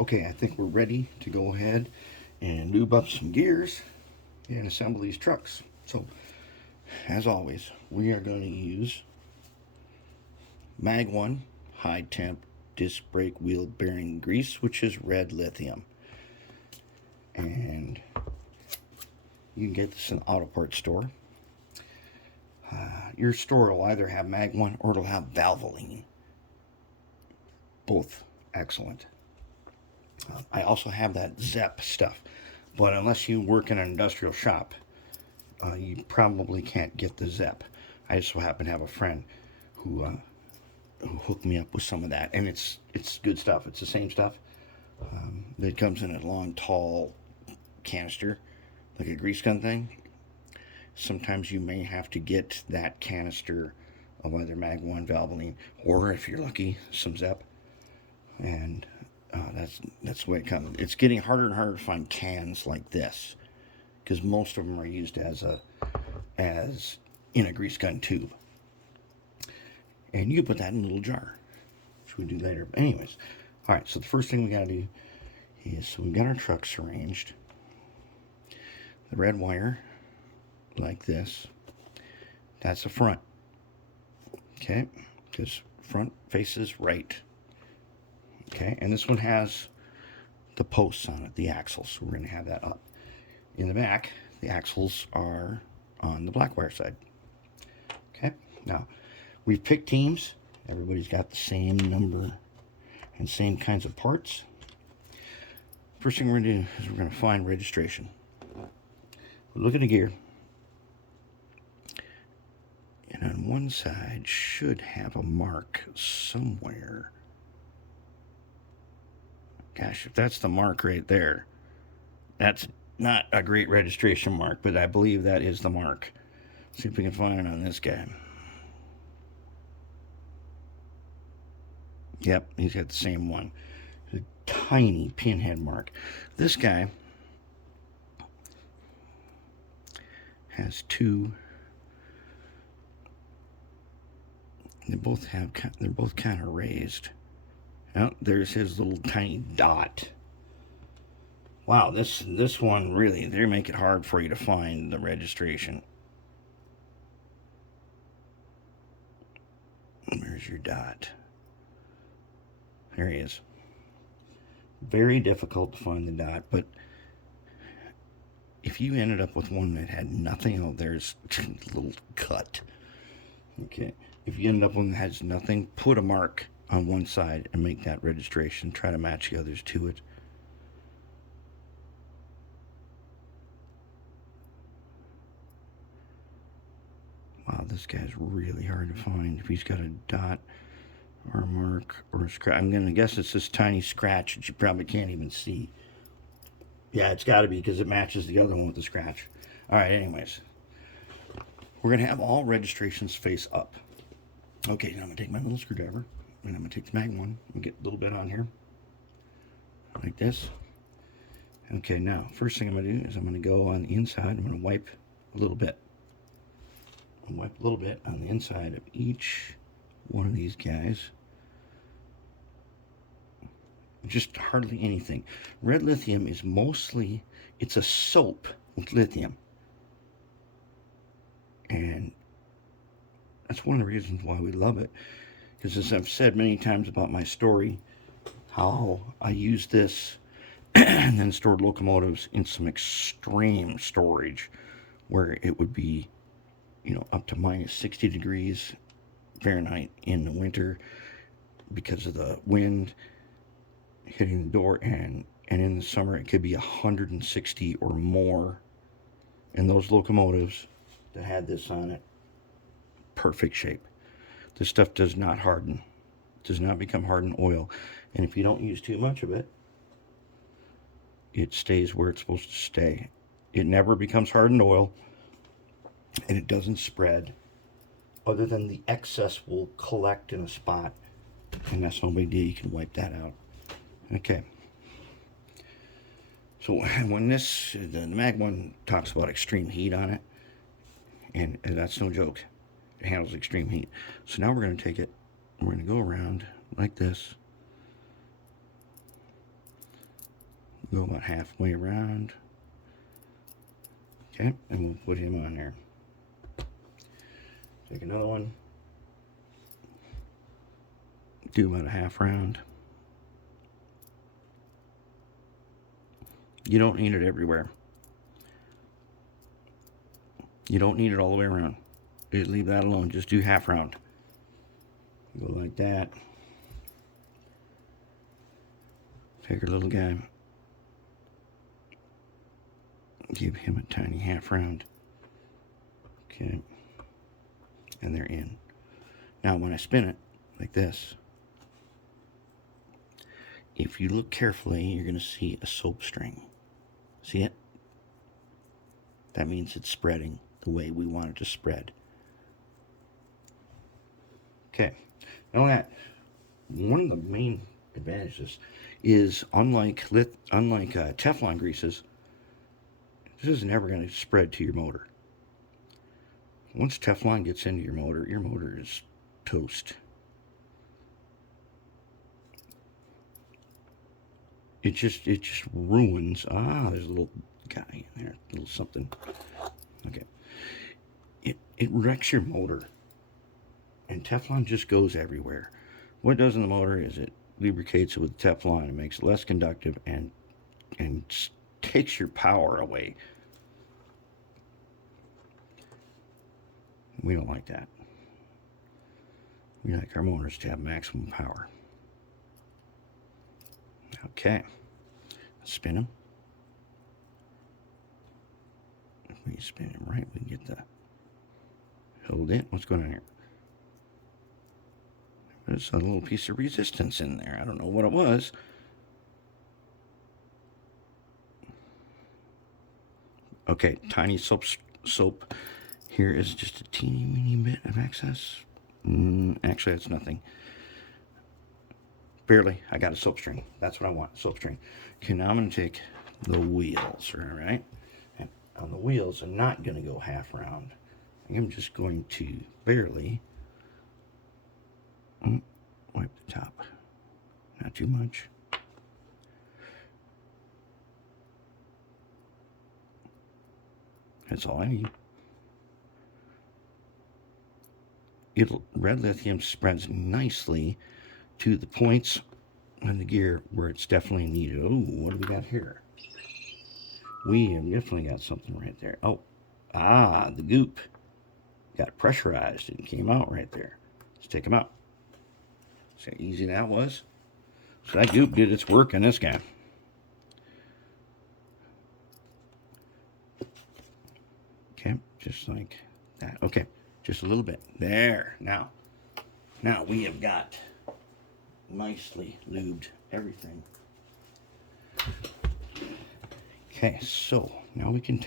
Okay, I think we're ready to go ahead and lube up some gears and assemble these trucks. So, as always, we are going to use Mag 1 high temp disc brake wheel bearing grease, which is red lithium. And you can get this in the auto parts store. Your store will either have Mag 1 or it'll have Valvoline. Both excellent. I also have that ZEP stuff, but unless you work in an industrial shop, you probably can't get the ZEP. I just so happen to have a friend who hooked me up with some of that, and it's good stuff. It's the same stuff. It comes in a long, tall canister, like a grease gun thing. Sometimes you may have to get that canister of either Mag 1 Valvoline, or if you're lucky, some ZEP. And that's the way it comes. It's getting harder and harder to find cans like this, because most of them are used as in a grease gun tube. And you put that in a little jar, which we do later. But anyways, all right. So the first thing we got to do is, so we've got our trucks arranged. The red wire, like this. That's the front. Okay, because front faces right. Okay, and this one has the posts on it, the axles. So we're going to have that up. In the back, the axles are on the black wire side. Okay, now we've picked teams. Everybody's got the same number and same kinds of parts. First thing we're going to do is we're going to find registration. Look at the gear. And on one side should have a mark somewhere. Gosh, if that's the mark right there, that's not a great registration mark, but I believe that is the mark. See if we can find it on this guy. Yep, he's got the same one. A tiny pinhead mark. This guy has two. They're both kind of raised. Oh, there's his little tiny dot. Wow, this one really, they make it hard for you to find the registration. Where's your dot? There he is. Very difficult to find the dot, but if you ended up with one that had nothing, oh, there's a little cut. Okay, if you end up with one that has nothing, put a mark on one side and make that registration. Try to match the others to it. Wow, this guy's really hard to find. If he's got a dot or a mark or a scratch, I'm going to guess it's this tiny scratch that you probably can't even see. Yeah, it's got to be, because it matches the other one with the scratch. All right, anyways. We're going to have all registrations face up. Okay, now I'm going to take my little screwdriver, and I'm going to take the Mag 1 and get a little bit on here, like this. Okay, now, first thing I'm going to do is I'm going to go on the inside. I'm going to wipe a little bit. I'll wipe a little bit on the inside of each one of these guys. Just hardly anything. Red lithium is mostly, it's a soap with lithium. And that's one of the reasons why we love it. Because as I've said many times about my story, how I used this and then stored locomotives in some extreme storage where it would be, up to minus 60 degrees Fahrenheit in the winter because of the wind hitting the door, and in the summer it could be 160 or more. And those locomotives that had this on it, perfect shape. This stuff does not harden, does not become hardened oil, and if you don't use too much of it, it stays where it's supposed to stay. It never becomes hardened oil, and it doesn't spread, other than the excess will collect in a spot, and that's no big deal. You can wipe that out. Okay. So when the Mag 1 talks about extreme heat on it, and that's no joke, it handles extreme heat. So now we're going to take it, we're going to go around like this, Go about halfway around. Okay, and we'll put him on there. Take another one. Do about a half round. You don't need it everywhere. You don't need it all the way around. Just leave that alone. Just do half round. Go like that. Take our little guy. Give him a tiny half round. Okay. And they're in. Now when I spin it like this, if you look carefully, you're going to see a soap string. See it? That means it's spreading the way we want it to spread. Okay. Now that one of the main advantages is unlike Teflon greases, this is never going to spread to your motor. Once Teflon gets into your motor is toast. It just ruins. There's a little guy in there, a little something. Okay. It wrecks your motor. And Teflon just goes everywhere. What it does in the motor is it lubricates it with Teflon. It makes it less conductive and takes your power away. We don't like that. We like our motors to have maximum power. Okay. Spin them. If we spin them right, we get the... Hold it. What's going on here? There's a little piece of resistance in there. I don't know what it was. Okay, tiny soap. Here is just a teeny weeny bit of excess. Actually, that's nothing. Barely. I got a soap string. That's what I want, soap string. Okay, now I'm going to take the wheels, all right? And on the wheels, I'm not going to go half round. I'm just going to barely wipe the top. Not too much. That's all I need. Red lithium spreads nicely to the points on the gear where it's definitely needed. Oh, what do we got here? We have definitely got something right there. Oh, the goop got pressurized and came out right there. Let's take them out. See how easy that was? So that goop did its work on this guy. Okay, just like that. Okay, just a little bit. There. Now we have got nicely lubed everything. Okay, so now we can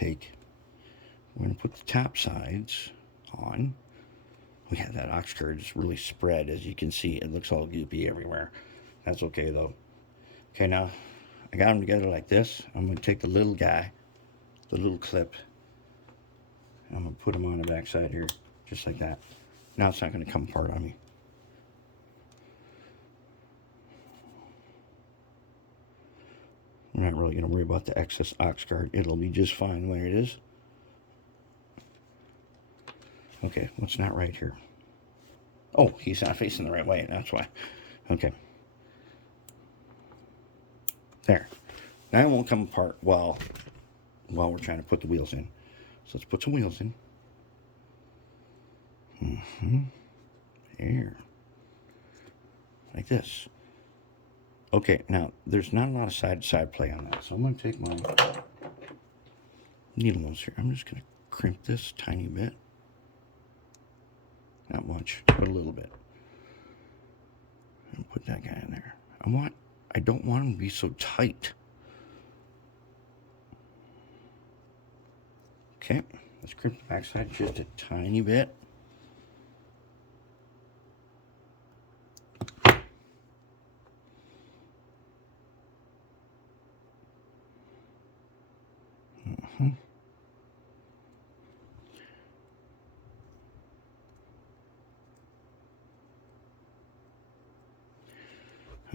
we're going to put the top sides on. We have that ox curd is really spread, as you can see. It looks all goopy everywhere. That's okay, though. Okay, now I got them together like this. I'm going to take the little guy, the little clip, and I'm going to put them on the back side here, just like that. Now it's not going to come apart on me. I'm not really going to worry about the excess ox guard. It'll be just fine the way it is. Okay, what's not right here? Oh, he's not facing the right way. That's why. Okay. There. Now it won't come apart while we're trying to put the wheels in. So let's put some wheels in. There. Like this. Okay, now there's not a lot of side-to-side play on that, so I'm going to take my needle nose here. I'm just going to crimp this tiny bit. Not much, but a little bit. And put that guy in there. I don't want him to be so tight. Okay, let's crimp the backside just a tiny bit.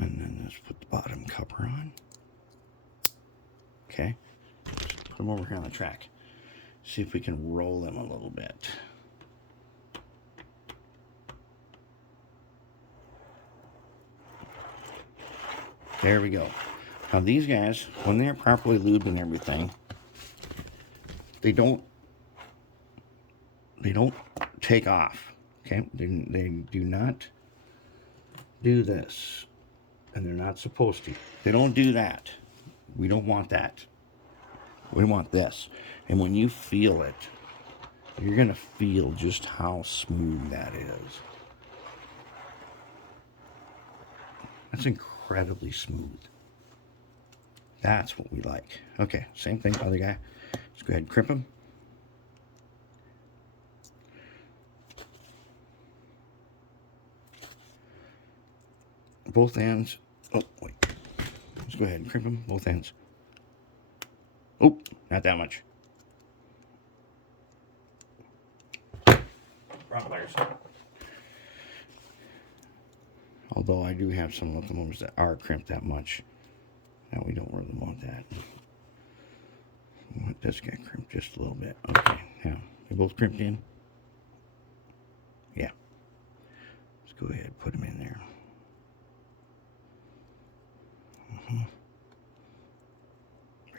And then let's put the bottom cover on. Okay, just put them over here on the track. See if we can roll them a little bit. There we go. Now these guys, when they're properly lubed and everything, they don't take off. Okay, they do not do this, and they're not supposed to. They don't do that. We don't want that. We want this. And when you feel it, you're gonna feel just how smooth that is. That's incredibly smooth. That's what we like. Okay, same thing, other guy. Let's go ahead and crimp him. Both ends. Oh, wait. Let's go ahead and crimp them, both ends. Oh, not that much. Wrong pliers. Although I do have some locomotives that are crimped that much. Now we don't really want that. We want this guy crimped just a little bit. Okay, now they both crimped in. Yeah. Let's go ahead and put them in there.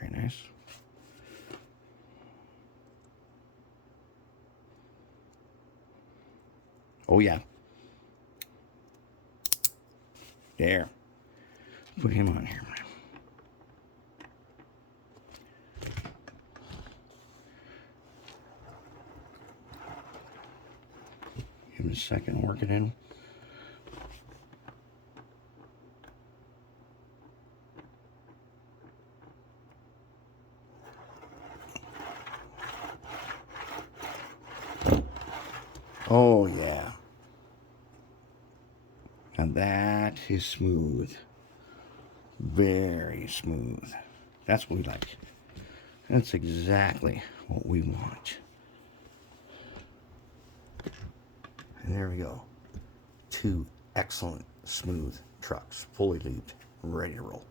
Very nice. Oh yeah. There. Put him on here. Give him a second, work it in. Oh yeah. And that is smooth. Very smooth. That's what we like. That's exactly what we want. And there we go. 2 excellent smooth trucks, fully lubed, ready to roll.